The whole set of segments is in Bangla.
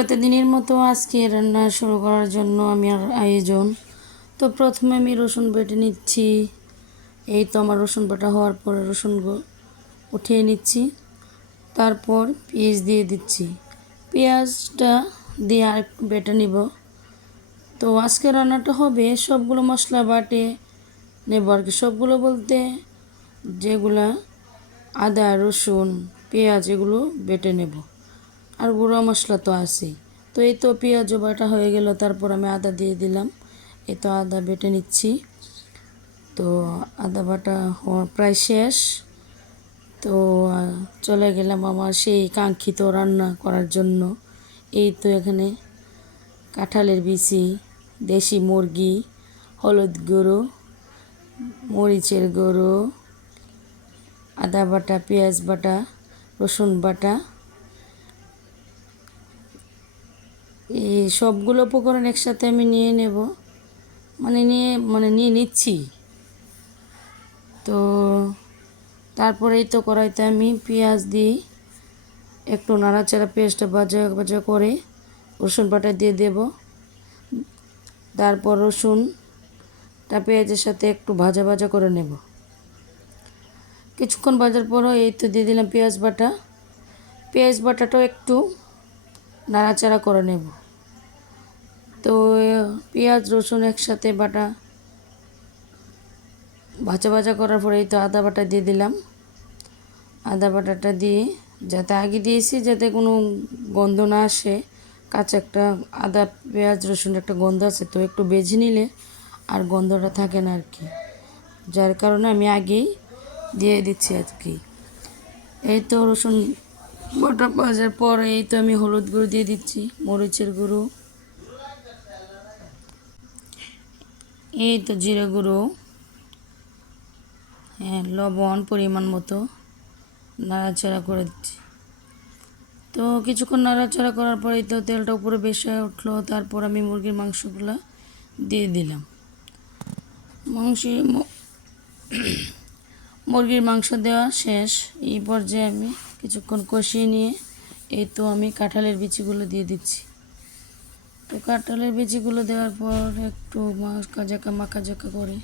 প্রতিদিনের মতো আজকে রান্না শুরু করার জন্য আমি আয়োজন। তো প্রথমে আমি রসুন বেটে নিচ্ছি। এই তো আমার রসুন বাটা হওয়ার পরে রসুন উঠিয়ে নিচ্ছি। তারপর পেঁয়াজ দিয়ে দিচ্ছি। পেঁয়াজটা দিয়ে আর একটু বেটে নিব। তো আজকে রান্নাটা হবে সবগুলো মশলা বাটে নেব আর কি। সবগুলো বলতে যেগুলা আদা রসুন পেঁয়াজ এগুলো বেটে নেব, আর গুঁড়ো মশলা তো আছেই। তো এই তো পেঁয়াজ বাটা হয়ে গেল, তারপর আমি আদা দিয়ে দিলাম। এই তো আদা বেটে নিচ্ছি। তো আদা বাটা হওয়া প্রায় শেষ। তো চলে গেলাম আমার সেই কাঙ্ক্ষিত রান্না করার জন্য। এই তো এখানে কাঁঠালের বিচি, দেশি মুরগি, হলুদ গুঁড়ো, মরিচের গুঁড়ো, আদা বাটা, পেঁয়াজ বাটা, রসুন বাটা, এই সবগুলো উপকরণ একসাথে আমি নিয়ে নেব, নিয়ে নিচ্ছি। তো তারপরেই তো কড়াইতে আমি পেঁয়াজ দিই, একটু নাড়াচাড়া পেঁয়াজটা ভাজা ভাজা করে রসুন বাটা দিয়ে দেব। তারপর রসুনটা পেঁয়াজের সাথে একটু ভাজা ভাজা করে নেব। কিছুক্ষণ ভাজার পরও এই তো দিয়ে দিলাম পেঁয়াজ বাটা। পেঁয়াজ বাটাটাও একটু নাড়াচাড়া করে নেব। তো পেঁয়াজ রসুন একসাথে বাটা ভাজা ভাজা করার পরে এই তো আদা বাটা দিয়ে দিলাম। আদা বাটাটা দিয়ে, যাতে আগে দিয়েছি যাতে কোনো গন্ধ না আসে, কাঁচা একটা আদা পেঁয়াজ রসুন একটা গন্ধ আছে, তো একটু ভেজে নিলে আর গন্ধটা থাকে না আর কি। যার কারণে আমি আগেই দিয়ে দিচ্ছি আর কি। এই তো রসুন বাটা ভাজার পর এই তো আমি হলুদ গুঁড়ো দিয়ে দিচ্ছি, মরিচের গুঁড়ো, এই তো জিরে গুঁড়ো, লবণ পরিমাণ মতো নাড়াচাড়া করে দিচ্ছি। তো কিছুক্ষণ নাড়াচাড়া করার পরেই তো তেলটা উপরে বেশ হয়ে উঠলো। তারপর আমি মুরগির মাংসগুলো দিয়ে দিলাম। মুরগির মাংস দেওয়া শেষ। এই পর্যায়ে আমি কিছুক্ষণ কষিয়ে নিয়ে এই তো আমি কাঁঠালের বিচিগুলো দিয়ে দিচ্ছি। তো কাঁঠালের বিচিগুলো দেওয়ার পর একটু মাখা ঝাঁকা করে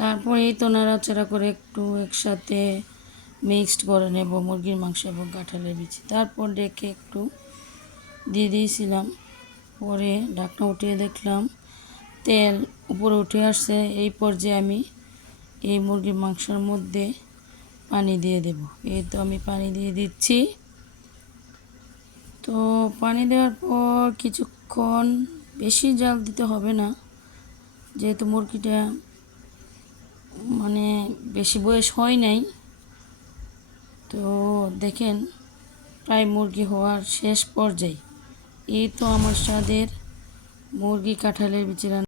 তারপর এই তো নাড়াচাড়া করে একটু একসাথে মিক্সড করে নেব মুরগির মাংস এবং কাঁঠালের বিচি। তারপর ডেকে একটু দিয়ে দিয়েছিলাম। পরে ঢাকনা উঠিয়ে দেখলাম তেল উপরে উঠে আসছে। এই পর্যায়ে আমি এই মুরগির মাংসের মধ্যে পানি দিয়ে দেব। এই তো আমি পানি দিয়ে দিচ্ছি। তো পানি দেওয়ার পর কিছুক্ষণ, বেশি জাল দিতে হবে না, যেহেতু মুরগিটা বেশি বয়স হয় নাই। তো দেখেন প্রায় মুরগি হওয়ার শেষ পর্যায়ে। এই তো আমার স্বাদের মুরগি কাঁঠালের বিচি রান্না।